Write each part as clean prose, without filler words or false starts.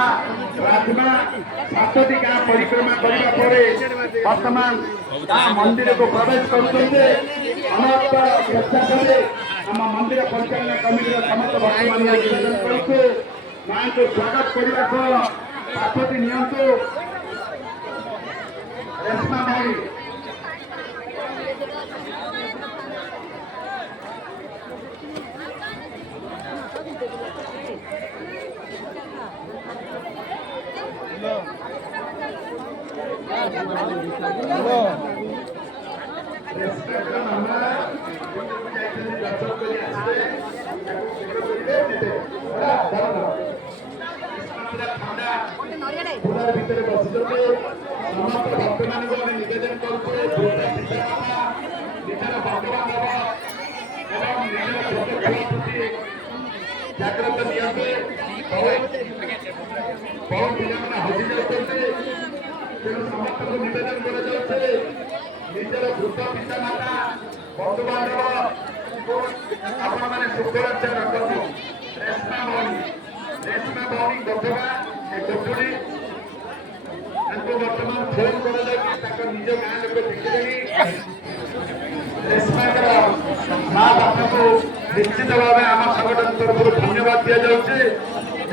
राजमा सातोटी गाँ परिक्रमा करने पर वर्तमान गाँ मंदिर को प्रवेश करुँचे समस्त स्वेच्छासेवी आम मंदिर परिचालना कमिटी समस्त वर्तमान निवेदन करूँ माँ को स्वागत करने को सातोटी नियंतु रेशमा भाई भितर बसी समस्त भक्त मान निवेदन करुचे निजर बंधुबांधव एवं निजर छोट छुआ प्रति जागृत दिखते बहुत पिला हजि जाते तेणु समस्त को निवेदन कर निजर वृद्ध पिता माता बंधुबांधव आपण मैंने सुखरक्षा रखु रेशमा भौणी गठवा गठुड़ी वर्तमान फोन कर निज गाँ लोग देखिए रेशमाकर माँ बापा को निश्चित भाव आम संगठन तरफ धन्यवाद दि जाऊे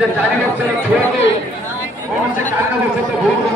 4 वर्षर छुआ को कौन से कारणवश भूल